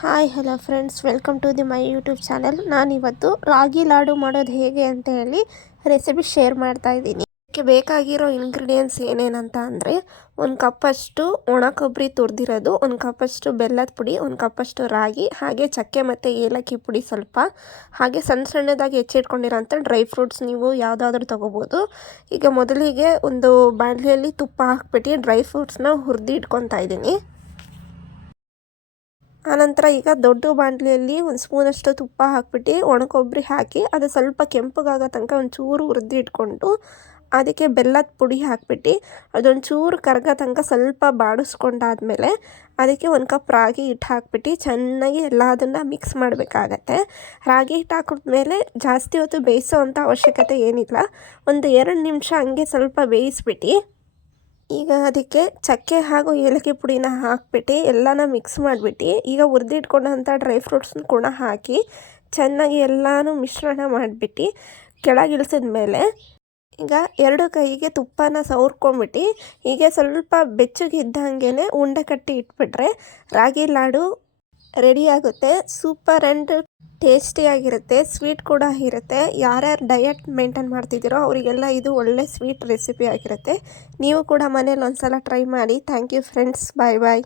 Hi hello friends, welcome to my YouTube channel. ನಾನಿವತ್ತು ರಾಗಿ ಲಾಡು ಮಾಡೋದು ಹೇಗೆ ಅಂತ ಹೇಳಿ ರೆಸಿಪಿ ಶೇರ್ ಮಾಡ್ತಾ ಇದ್ದೀನಿ. ಇದಕ್ಕೆ ಬೇಕಾಗಿರೋ ಇಂಗ್ರೀಡಿಯೆಂಟ್ಸ್ ಏನೇನಂತ ಅಂದರೆ, ಒಂದು ಕಪ್ಪಷ್ಟು ಒಣ ಕೊಬ್ಬರಿ ತುರಿದಿರೋದು, ಒಂದು ಕಪ್ಪಷ್ಟು ಬೆಲ್ಲದ ಪುಡಿ, ಒಂದು ಕಪ್ಪಷ್ಟು ರಾಗಿ, ಹಾಗೆ ಚಕ್ಕೆ ಮತ್ತು ಏಲಕ್ಕಿ ಪುಡಿ ಸ್ವಲ್ಪ, ಹಾಗೆ ಸಣ್ಣ ಸಣ್ಣದಾಗಿ ಹೆಚ್ಚಿಟ್ಕೊಂಡಿರೋಂಥ ಡ್ರೈ ಫ್ರೂಟ್ಸ್ ನೀವು ಯಾವುದಾದ್ರೂ ತೊಗೋಬೋದು. ಈಗ ಮೊದಲಿಗೆ ಒಂದು ಬಾಣಲೆಯಲ್ಲಿ ತುಪ್ಪ ಹಾಕ್ಬಿಟ್ಟು ಡ್ರೈ ಫ್ರೂಟ್ಸ್ನ ಹುರಿದು ಇಟ್ಕೊತಾ ಇದ್ದೀನಿ. ಆನಂತರ ಈಗ ದೊಡ್ಡ ಬಾಣಲೆಯಲ್ಲಿ ಒಂದು ಸ್ಪೂನಷ್ಟು ತುಪ್ಪ ಹಾಕ್ಬಿಟ್ಟು ಒಣ ಕೊಬ್ಬರಿ ಹಾಕಿ ಅದು ಸ್ವಲ್ಪ ಕೆಂಪಗಾಗೋ ತನಕ ಒಂಚೂರು ಹುರಿದು ಇಟ್ಕೊಂಡು ಅದಕ್ಕೆ ಬೆಲ್ಲದ ಪುಡಿ ಹಾಕ್ಬಿಟ್ಟು ಅದೊಂಚೂರು ಕರಗೋ ತನಕ ಸ್ವಲ್ಪ ಬಾಡಿಸ್ಕೊಂಡಾದ್ಮೇಲೆ ಅದಕ್ಕೆ ಒಂದು ಕಪ್ ರಾಗಿ ಹಿಟ್ಟು ಹಾಕ್ಬಿಟ್ಟು ಚೆನ್ನಾಗಿ ಎಲ್ಲದನ್ನು ಮಿಕ್ಸ್ ಮಾಡಬೇಕಾಗತ್ತೆ. ರಾಗಿ ಹಿಟ್ಟು ಹಾಕಿದ್ಮೇಲೆ ಜಾಸ್ತಿ ಹೊತ್ತು ಬೇಯಿಸೋ ಅಂಥ ಅವಶ್ಯಕತೆ ಏನಿಲ್ಲ. ಒಂದು 2 ನಿಮಿಷ ಹಂಗೆ ಸ್ವಲ್ಪ ಬೇಯಿಸ್ಬಿಟ್ಟು ಈಗ ಅದಕ್ಕೆ ಚಕ್ಕೆ ಹಾಗೂ ಏಲಕ್ಕಿ ಪುಡಿನ ಹಾಕ್ಬಿಟ್ಟು ಎಲ್ಲನ ಮಿಕ್ಸ್ ಮಾಡಿಬಿಟ್ಟು ಈಗ ಹುರಿದಿಟ್ಕೊಂಡಂಥ ಡ್ರೈ ಫ್ರೂಟ್ಸ್ನ ಕೂಡ ಹಾಕಿ ಚೆನ್ನಾಗಿ ಎಲ್ಲನೂ ಮಿಶ್ರಣ ಮಾಡಿಬಿಟ್ಟು ಕೆಳಗಿಳಿಸಿದ ಮೇಲೆ ಈಗ 2 ಕೈಗೆ ತುಪ್ಪನ ಸವರ್ಕೊಂಬಿಟ್ಟು ಹೀಗೆ ಸ್ವಲ್ಪ ಬೆಚ್ಚಗಿದ್ದಂಗೆ ಉಂಡೆ ಕಟ್ಟಿ ಇಟ್ಬಿಟ್ರೆ ರಾಗಿ ಲಾಡು ರೆಡಿ ಆಗುತ್ತೆ. ಸೂಪರ್ ಆ್ಯಂಡ್ ಟೇಸ್ಟಿಯಾಗಿರುತ್ತೆ, ಸ್ವೀಟ್ ಕೂಡ ಇರುತ್ತೆ. ಯಾರ್ಯಾರು ಡಯಟ್ ಮೇಂಟೈನ್ ಮಾಡ್ತಿದ್ದೀರೋ ಅವರಿಗೆಲ್ಲ ಇದು ಒಳ್ಳೆ ಸ್ವೀಟ್ ರೆಸಿಪಿ ಆಗಿರುತ್ತೆ. ನೀವು ಕೂಡ ಮನೇಲಿ ಒಂದ್ಸಲ ಟ್ರೈ ಮಾಡಿ. Thank you friends, bye bye.